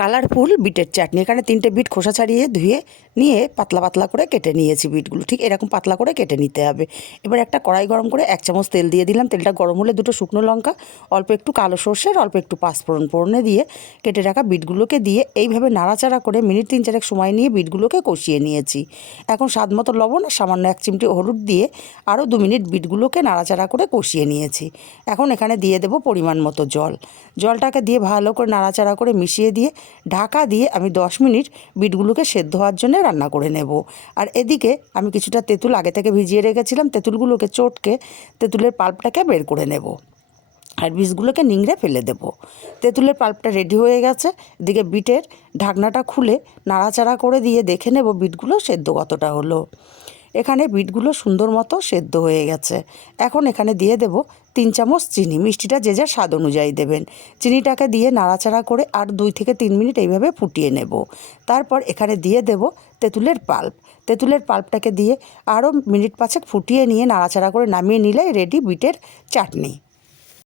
Colourful বিটের চাটনি। এখানে 3টে বিট খোসা ছাড়িয়ে ধুয়ে নিয়ে পাতলা পাতলা করে কেটে নিয়েছি বিটগুলো। ঠিক এরকম পাতলা করে কেটে নিতে হবে। এবার একটা কড়াই গরম করে 1 চামচ তেল দিয়ে দিলাম। তেলটা গরম হলে 2টো শুকনো লঙ্কা, অল্প একটু কালো সর্ষের, অল্প একটু পাঁচফোড়ন ফোড়নে দিয়ে কেটে রাখা বিটগুলোকে দিয়ে এইভাবে নাড়াচাড়া করে মিনিট 3-4 সময় নিয়ে বিটগুলোকে কষিয়ে নিয়েছি। এখন স্বাদ মতো লবণ আর সামান্য 1 চিমটি হলুদ দিয়ে আরও 2 মিনিট বিটগুলোকে নাড়াচাড়া করে কষিয়ে নিয়েছি। এখন এখানে দিয়ে দেব পরিমাণ মতো জল। জলটাকে দিয়ে ভালো করে নাড়াচাড়া করে মিশিয়ে দিয়ে ঢাকা দিয়ে আমি 10 মিনিট বিটগুলোকে সেদ্ধ হওয়ার জন্য রান্না করে নেব। আর এদিকে আমি কিছুটা তেঁতুল আগে থেকে ভিজিয়ে রেখেছিলাম। তেঁতুলগুলোকে চটকে তেঁতুলের পাল্পটাকে বের করে নেব আর বীজগুলোকে নিংড়ে ফেলে দেব। তেঁতুলের পাল্পটা রেডি হয়ে গেছে। এদিকে বিটের ঢাকনাটা খুলে নাড়াচাড়া করে দিয়ে দেখে নেব বিটগুলো সেদ্ধ কতটা হলো। এখানে বিটগুলো সুন্দর মতো সেদ্ধ হয়ে গেছে। এখন এখানে দিয়ে দেব 3 চামচ চিনি। মিষ্টিটা যে যার স্বাদ অনুযায়ী দেবেন। চিনিটাকে দিয়ে নাড়াচাড়া করে আর 2 থেকে 3 মিনিট এইভাবে ফুটিয়ে নেব। তারপর এখানে দিয়ে দেব তেঁতুলের পাল্প। তেঁতুলের পাল্পটাকে দিয়ে আরও মিনিট 5 ফুটিয়ে নিয়ে নাড়াচাড়া করে নামিয়ে নিলে রেডি বিটের চাটনি।